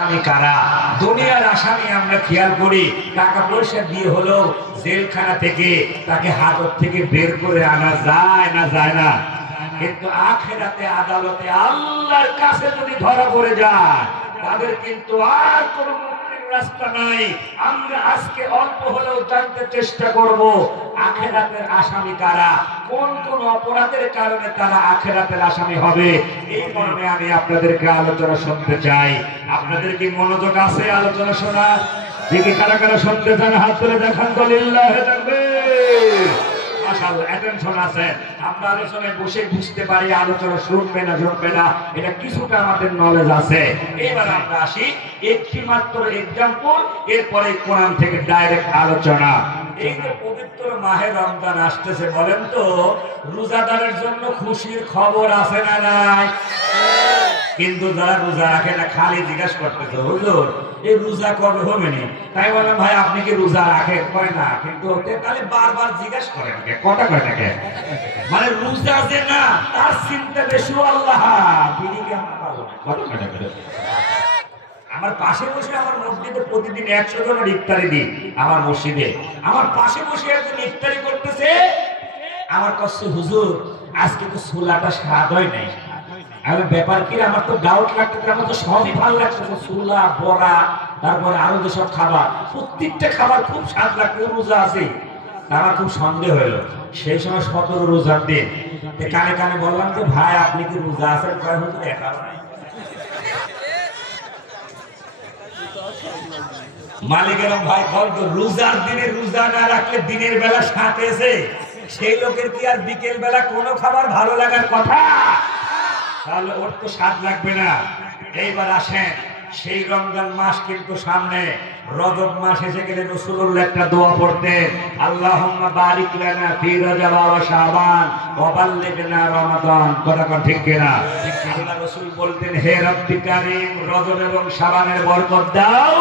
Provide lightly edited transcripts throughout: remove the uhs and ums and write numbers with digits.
কারা দুনিয়ার আসামি আমরা খেয়াল করি, টাকা পয়সা দিয়ে হলো জেলখানা থেকে তাকে হাজত থেকে বের করে আনা যায় না যায় না, কিন্তু আখিরাতে আদালতে আল্লাহর কাছে যদি ধরা পড়ে যায় তাদের কিন্তু আর কোনো মুক্তির রাস্তা নাই। আমরা আজকে অল্প হলেও জানতে চেষ্টা করব আখিরাতের আসামি কারা, কোন কোন অপরাধের কারণে তারা আখিরাতের আসামি হবে। এই মর্মে আমি আপনাদেরকে আলোচনা শুনতে চাই। আপনাদের কি মনোযোগ আছে আলোচনা শোনার? দেখি কারা কারা শুনতে চান হাত তুলে দেখান তো। লিল্লাহি তাকবীর। মাশাআল্লাহ, অ্যাটেনশন আছে। আমরা আলোচনায় বসে বুঝতে পারি আলোচনা শুনবে না শুনবে না, এটা কিছুটা আমাদের নলেজ আছে। এবার আমরা আসি একটি মাত্র এক্সাম্পল, এরপরে কোরআন থেকে ডাইরেক্ট আলোচনা। এই যে পবিত্র মাহে রমজান আসতেছে, বলেন তো রোজাদারের জন্য খুশির খবর আছে না নাই? কিন্তু যারা রোজা রাখে না খালি জিজ্ঞাসা করতেছে, হুজুর এই রোজা কবে হবে নি? তাই বললাম ভাই আপনি কি রোজা রাখেন? কয় না, কিন্তু তাহলে বারবার জিজ্ঞাসা করেন কটা কয় নাকি? মানে রোজা যে না তার চিন্তা বেশি আল্লাহ আমার পাশে বসে আমার মসজিদে প্রতিদিন 100 জনের ইফতারি দিই। আমার মসজিদে আমার পাশে বসে একজন ইফতারি করতেছে, আমার কাছে হুজুর আজকে তো ছোলাটা স্বাদ হয় নাই। আমি ব্যাপার কি, আমার তো ডাউট লাগতেছে, আমার তো সবই ভালো লাগতেছে, ছোলা বড়া তারপরে আরো যেসব খাবার, প্রত্যেকটা খাবার খুব স্বাদ লাগছে, রোজা আছে। আমার খুব সন্দেহ হলো। সেই সময় 17 রোজার দিন, কানে কানে বললাম যে ভাই আপনি কি রোজা আছেন? কয় হুজুর একা মালিকের ভাই বলতো রোজার দিনে রোজা না রাখলে দিনের বেলা সাথে এসে সেই লোকের কি আর বিকেল বেলা কোনো খাবার ভালো লাগার কথা? তাহলে ওর তো স্বাদ লাগবে না। এইবার আসেন, সেই রমজান মাস কিন্তু সামনে, রজব মাস এসে গেলে রাসূলুল্লাহ একটা দোয়া পড়তেন, আল্লাহুম্মা বারিক লানা ফি রজব ওয়া শাবান ওয়া বাল্লিগনা রমাদান। কথা কোন ঠিক কিনা? আল্লাহ রাসূল বলতেন, হে রব্বি কারীম রজব এবং শাবানের বরকত দাও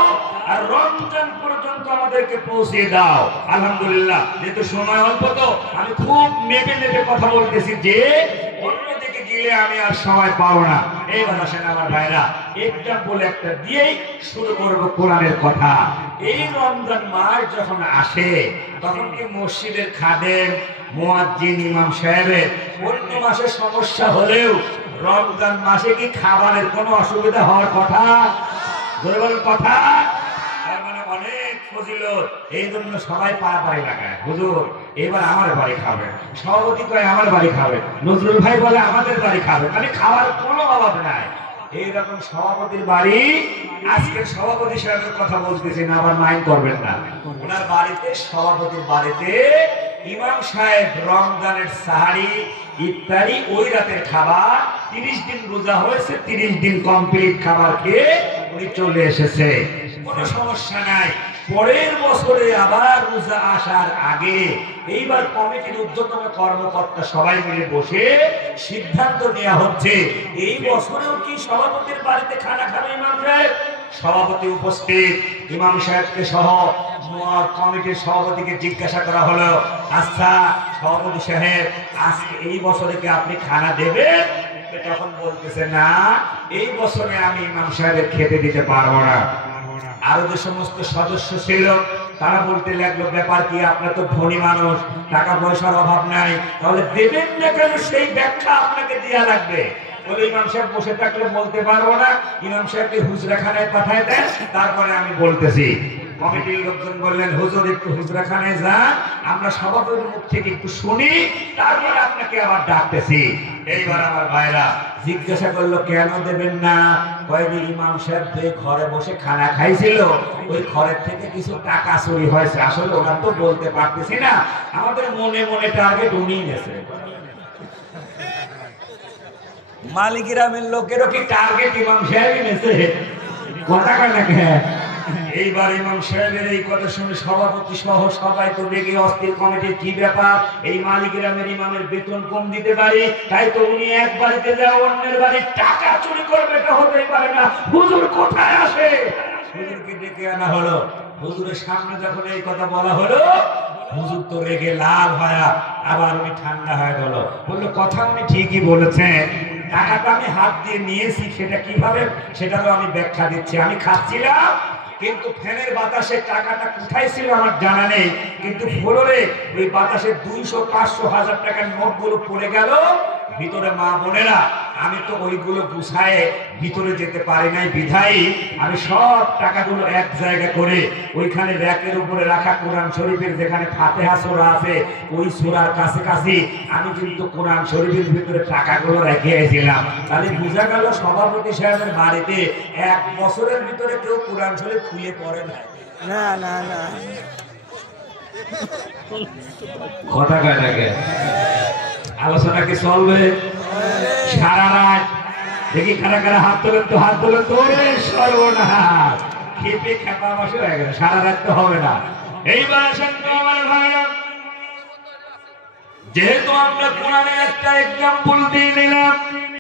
আর রমজান পর্যন্ত আমাদেরকে পৌঁছে দাও। আলহামদুলিল্লাহ, যেহেতু সময় অল্প তো আমি খুব মেপে মেপে কথা বলতেছি, যে অন্যদিকে গেলে আমি আর সময় পাবো না। এইবার আসেন আমার ভাইরা, একটা বলে একটা দিয়েই শুরু করবো কোরআনের কথা। এই রমজান মাস যখন আসে তখন কি মসজিদের খাদেম মুয়াজ্জিন ইমাম সাহেবের অন্য মাসে সমস্যা হলেও রমজান মাসে কি খাবারের কোনো অসুবিধা হওয়ার কথা? কথা অনেক ফজিলত, এই জন্য সবাই পাড়াপাড়ি লাগায়, হুজুর এবার আমার বাড়ি খাবে, সভাপতি কয় আমার বাড়ি খাবে, নজরুল ভাই বলে আমাদের বাড়ি খাবে, মানে খাওয়ার কোনো অভাব নাই। এইরকম সভাপতির বাড়ি, আজকের সভাপতি সাহেবের কথা বলতেছি না, আবার মাইন্ড করবেন না, ওনার বাড়িতে সভাপতির বাড়িতে ইমাম সাহেব রমজানের সাহারি ইফতারি ওই রাতের খাবার, 30 দিন রোজা হয়েছে, 30 দিন কমপ্লিট খাবার খেয়ে উনি চলে এসেছে, কোনো সমস্যা নাই। পরের বছরে আবার রোজা আসার আগে এইবার কমিটির ঊর্ধ্বতন কর্মকর্তা সবাই মিলে বসে সিদ্ধান্ত নেওয়া হচ্ছে এই বছরেও কি সভাপতির বাড়িতে খানা খাবে ইমাম সাহেব? সভাপতি উপস্থিত, ইমাম সাহেবকে সহ কমিটির সভাপতিকে জিজ্ঞাসা করা হলো, আচ্ছা সভাপতি সাহেব আজকে এই বছরে কি আপনি খানা দেবেন? তখন বলতেছে না, এই বছরে আমি ইমাম সাহেবের খেতে দিতে পারবো না। আরো যে সমস্ত সদস্য ছিল তারা বলতে লাগলো, ব্যাপার কি, আপনার তো ধনী মানুষ, টাকা পয়সার অভাব নাই, তাহলে দেবেন না কেন? সেই ব্যাখ্যা আপনাকে দেয়া লাগবে। বলে ইমাম সাহেব বসে থাকলে বলতে পারবো না, ইমাম সাহেবকে হুজরাখানায় পাঠায় দেন, তারপরে আমি বলতেছি। কমিটির লোকজন বললেন, হুজুর একটু হুজরাখানায় যান, আমরা সভাপতির মুখ থেকে একটু শুনি, তারপরে আপনাকে আবার ডাকতেছি। এইবার আমার ভাইরা জিজ্ঞাসা করলো, কেন দেবেন না? কয়েকদিন ইমাম সাহেব যে ঘরে বসে খানা খাইছিল ওই ঘরের থেকে কিছু টাকা চুরি হয়েছে, আসলে ওরা তো বলতে পারতেছি না, আমাদের মনে মনে টার্গেট উনি গেছে। মালিগ্রামের লোকেরও কি টার্গেট ইমাম সাহেবই নেছে? কথা কয় না কে? এইবার ইমাম সাহেবের এই কথা শুনে সভাপতি সহ সবাই তো রেগে অস্থির, কমিটির কি ব্যাপার, এই মালিগ্রামের ইমামের বেতন কম দিতে পারি, তাই তো উনি এক বাড়িতে যায় অন্যের বাড়ির টাকা চুরি করবে, এটা হতেই পারে না, হুজুর কোথায় আসে? হুজুরকে ডেকে আনা হলো। হুজুরের সামনে যখন এই কথা বলা হলো, হুজুর তো রেগে লাল হয়ে, আবার উনি ঠান্ডা হয়ে গেল, বললো কথা উনি ঠিকই বলেছেন, টাকাটা আমি হাত দিয়ে নিয়েছি, সেটা কিভাবে সেটারও আমি ব্যাখ্যা দিচ্ছি। আমি খাচ্ছিলাম, কিন্তু ফ্যানের বাতাসে টাকাটা কোথায় ছিল আমার জানা নেই, কিন্তু ফ্লোরে ওই বাতাসে 200, 500, 1000 টাকার নোটগুলো পড়ে গেল ভিতরে। মা বোনেরা, আমি তো ওইগুলো গুছায়ে ভিতরে যেতে পারি নাই, বিধায়ী আমি সব টাকাগুলো এক জায়গা করে ওইখানে র্যাকের উপরে রাখা কোরআন শরীফের যেখানে ফাতিহা সূরা আছে ওই সূরার কাছাকাছি আমি কিন্তু কোরআন শরীফের ভিতরে টাকাগুলো রেখে এসেছিলাম। তাহলে বোঝা গেল সভাপতি সাহেবের বাড়িতে 1 বছরের ভিতরে কেউ কোরআন শরীফ খুলে পড়ে না। না না না, কথা কয় নাকি? আলোচনা কি চলবে সারা রাত? দেখি কারা কারা হাত তোলেন তো, হাত তোলেন তো। সর্বনাশ, খেপে খেপা বসে হয়ে গেল, সারা রাত তো হবে না। এইবার আসেন তো আমার ভাইরা, যেহেতু আমরা কোরআনের একটা এক্সাম্পল দিয়ে নিলাম,